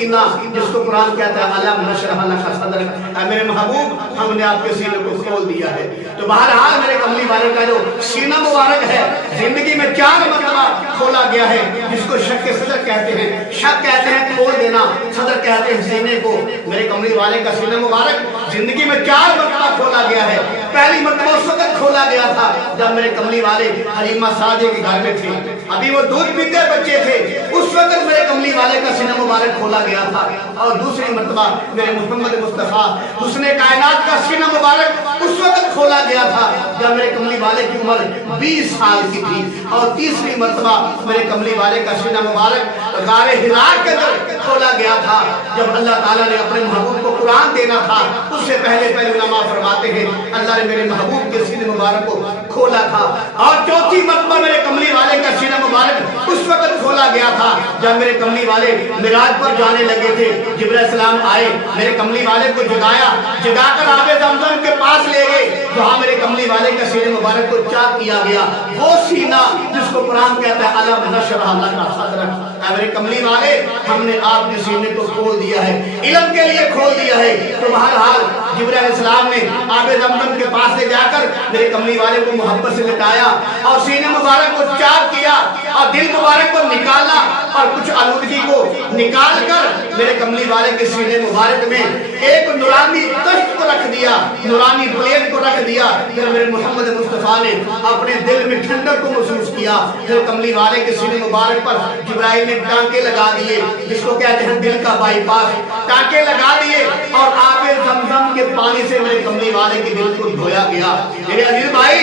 سینہ جس کو قرآن کہتا ہے الم نشرح لک صدرک، اے میرے محبوب ہم نے آپ کے سینے کو کھول دیا ہے۔ تو بہرحال میرے کملی والے کا جو سینہ مبارک ہے زندگی میں 4 مرتبہ کھولا گیا ہے، جس کو شق صدر کہتے ہیں۔ شق کہتے ہیں کھول دینا، صدر کہتے ہیں سینے کو۔ میرے کملی والے کا سینہ مبارک زندگی میں 4 مرتبہ کھولا گیا ہے۔ پہلی مرتبہ اس وقت کھولا گیا تھا جب میرے کملی والے حلیمہ سعدیہ کے گھر میں تھے، ابھی وہ دودھ پیتے بچے تھے، اس وقت میرے کملی والے کا سینہ مبارک کھولا گیا تھا۔ اور دوسری مرتبہ میرے محمد مصطفیٰ حسن کائنات کا سینہ مبارک اس وقت کھولا گیا تھا جب میرے کملی والے کی عمر 20 سال کی تھی۔ اور تیسری مرتبہ میرے کملی والے کا سینہ مبارک غار حرا کے اندر کھولا گیا تھا جب اللہ تعالیٰ نے اپنے محبوب کو قرآن دینا تھا۔ اس سے پہلے علماء فرماتے ہیں اللہ نے میرے محبوب کے سینہ مبارک کو کھولا تھا۔ اور چوتھی مرتبہ میرے کملی والے کا سینہ مبارک اس وقت کھولا گیا تھا جب میرے کملی والے معراج پر جانے لگے تھے۔ جبرائیل السلام آئے، میرے کملی والے کو جگایا، جگا کر آب زمزم کے پاس لے گئے، جہاں میرے کملی والے کا سینہ مبارک کو چاک کیا گیا۔ وہ سینہ جس کو قرآن کہتا ہے الم نشرح لک صدرک، اے میرے کملی والے ہم نے آپ کے سینے کو کھول دیا ہے، علم کے لیے کھول دیا ہے۔ تو بہرحال جبرائیل علیہ السلام نے آب زمزم کے پاس لے جا کر میرے کملی والے کو محبت سے لٹایا اور سینے مبارک کو چاک کیا اور دل مبارک کو نکالا اور کچھ آلودگی کو نکال کر میرے کملی والے کے سینے مبارک میں ایک نورانی تشت کو رکھ دیا، نورانی پلیٹ کو رکھ دیا۔ پھر میرے محمد مصطفیٰ نے اپنے دل میں ٹھنڈک کو محسوس کیا۔ پھر کملی والے کے سینے مبارک پر جبرائیل نے ٹانکے لگا دیے، جس کو کہتے ہیں دل کا بائی پاس، ٹانکے لگا دیے اور آب زمزم کے پانی سے میرے کملی والے کے دل کو دھویا گیا۔ میرے عزیز بھائی،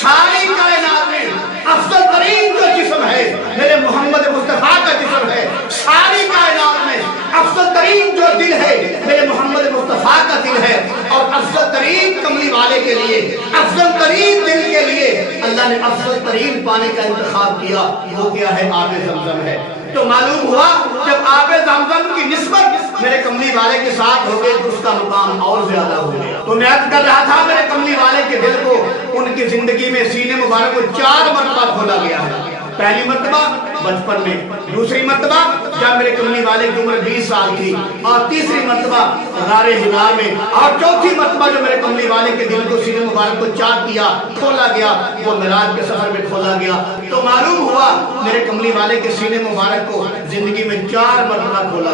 ساری کائنات میں افضل ترین جو جسم ہے میرے محمد مصطفیٰ کا جسم ہے۔ ساری کائنات میں افضل ترین جو دل ہے میرے محمد مصطفیٰ کا دل ہے۔ اور افضل ترین کملی والے کے لیے، افضل ترین دل کے لیے اللہ نے افضل ترین پانی کا انتخاب کیا، وہ کیا ہے؟ آب زمزم ہے۔ تو معلوم ہوا جب آب زمزم کی نسبت میرے کملی والے کے ساتھ ہو گئے تو اس کا مقام اور زیادہ ہو گیا۔ تو میں عرض کر رہا تھا میرے کملی والے کے دل کو ان کی زندگی میں سینے مبارک کو 4 مرتبہ کھولا گیا ہے۔ پہلی مرتبہ بچپن میں، دوسری مرتبہ جب میرے کملی والے کی عمر 20 سال تھی، اور تیسری مرتبہ غار حرا میں، اور چوتھی مرتبہ جو میرے کملی والے کے دل کو سینے مبارک کو چاک کیا، کھولا گیا، وہ معراج کے سفر میں کھولا گیا۔ تو معلوم ہوا میرے کملی والے کے سینے مبارک کو زندگی میں 4 مرتبہ کھولا